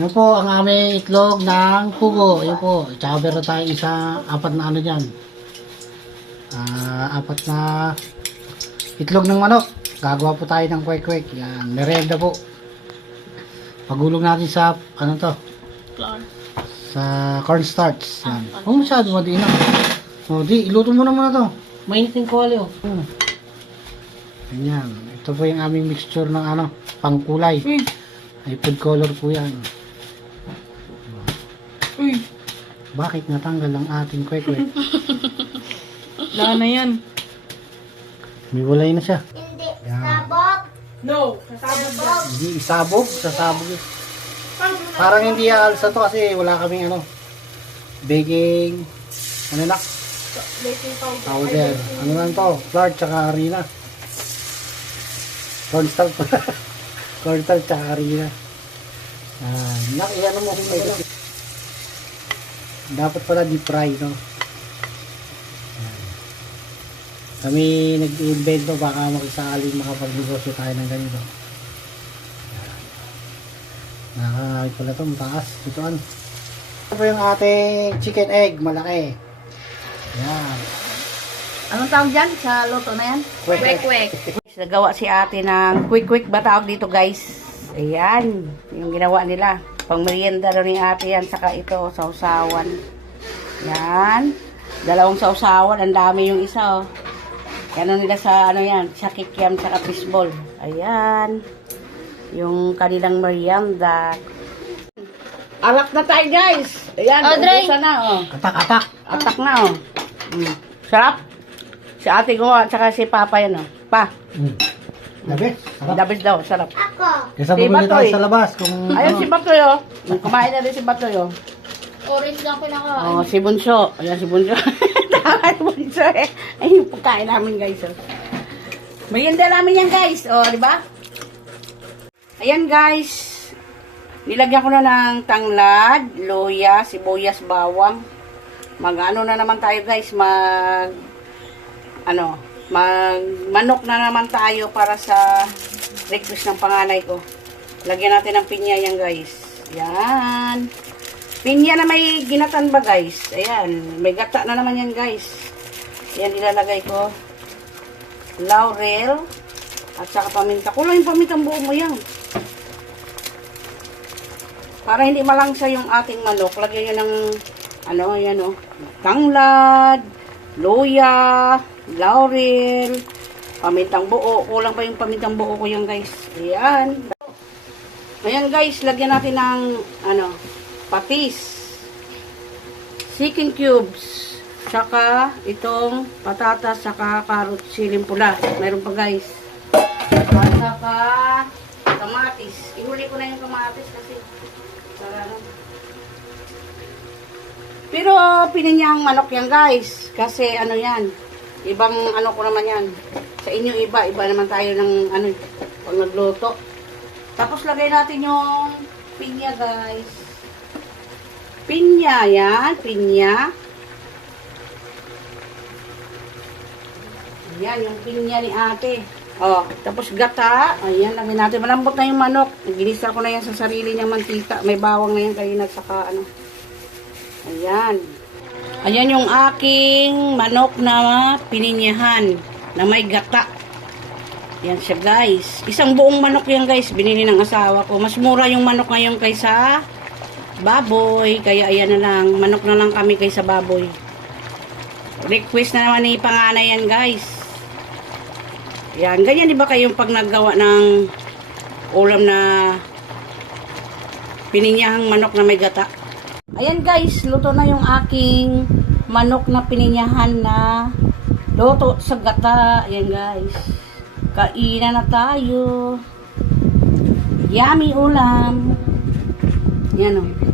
Yan po ang aming itlog ng pugo. Yan po. Tsaka meron tayo isa, apat na ano dyan. Ah, apat na itlog ng manok. Gagawa po tayo ng kwek-kwek. Yan, merenda po. Pagulong natin sa, ano to, Clark. sa cornstarch. Yan. Huwag masyado madiin na. O, di, iluto mo na to. Mainit yung kawali oh. Hmm. Ganyan. Ito po yung aming mixture ng ano, pangkulay. Uy! Ay food color po yan. Bakit natanggal ang ating kwek-kwek? Wala na yan. May walay na siya. Hindi. Sabog. No! Kasabog yan. Hindi isabog, sasabog. Parang hindi aalsa to kasi wala kaming ano, baking, ano na, Baking powder. powder. Ano lang to, flour tsaka harina. Cornstarch. Cornstarch tsaka harina. Ah, nak, ano mo kung may Dapat pala deep fry, no? Kami nag-invento baka makisali makapagnegosyo tayo ng ganito. Nakakakit pala ito, mataas. Itoan. Ito po yung ating chicken egg, malaki. Yan. Anong tawag dyan sa luto na yan? Kwek, Kwek. Nagawa si ate ng quick-quick ba tawag dito guys? Ayan, yung ginawa nila. Pang merienda daw ni ate yan, saka ito, sausawan. Yan. Dalawang sausawan, ang dami yung isa oh. Ano nila sa ano yan, sa kikiam, saka fishball. Ayan. Yung kanilang merienda. Alak na tayo guys. Ayan, Audrey! ubusan na oh. Atak, atak. Atak na, oh. Mm. Sarap. Si ate gumawa, tsaka si papa yan, oh. Pa, Mm. Labi, sarap. dabis daw, sarap. Ako. Kesa Si bumili tayo Batoy. sa labas kung Ayun ano. si Batoy, oh. Mm, Kumain na rin si Batoy, oh. Orange lang kinakain. Oh, si Bunso. Ayan si Bunso. Tama si Bunso, eh. Ay, yung pagkain namin, guys, oh. Merienda namin yan, guys. Oh, di ba? Ayan, guys. Nilagyan ko na ng tanglad, luya, sibuyas, bawang. Mag-ano na naman tayo, guys. Mag... Ano, mag manok na naman tayo para sa request ng panganay ko. Lagyan natin ng pinya yan, guys. Yan. Pinya na may ginatan ba, guys? Ayan. May gata na naman yan, guys. Ayan, ilalagay ko. Laurel. At saka paminta. Kulang yung pamintang buo mo yan. Para hindi malangsa yung ating manok, lagyan nyo ng, ano, ayan o, tanglad, luya, laurel, pamintang buo. Kulang pa yung pamintang buo ko yan, guys. Ayan. Ayan, guys, lagyan natin ng, ano, patis, chicken cubes, tsaka itong patatas, tsaka carrot, siling pula. Meron pa, guys. At saka kamatis. Ihuli ko na yung kamatis kasi para ano. Pero pininyang manok yan guys. Kasi ano yan. Ibang ano ko naman yan. Sa inyo iba. Iba naman tayo ng ano pag nagluto. Tapos lagay natin yung pinya guys. Pinya yan. Pinya. Yan yung pinya ni ate. Oh, tapos gata. Ayan, lagyan natin. Malambot na yung manok. Ginisa ko na yan sa sarili niyang mantika. May bawang na yan kayo saka ano. Ayan. Ayan yung aking manok na pininyahan na may gata. Yan siya guys. Isang buong manok yan guys. Binili ng asawa ko. Mas mura yung manok ngayon kaysa baboy. Kaya ayan na lang. Manok na lang kami kaysa baboy. Request na naman ni panganay yan guys. Yan, ganyan di ba kayong pag naggawa ng ulam na pininyahang manok na may gata? Ayan guys, luto na yung aking manok na pininyahan na luto sa gata. Ayan guys. Kainan na tayo. Yummy ulam. Yan o.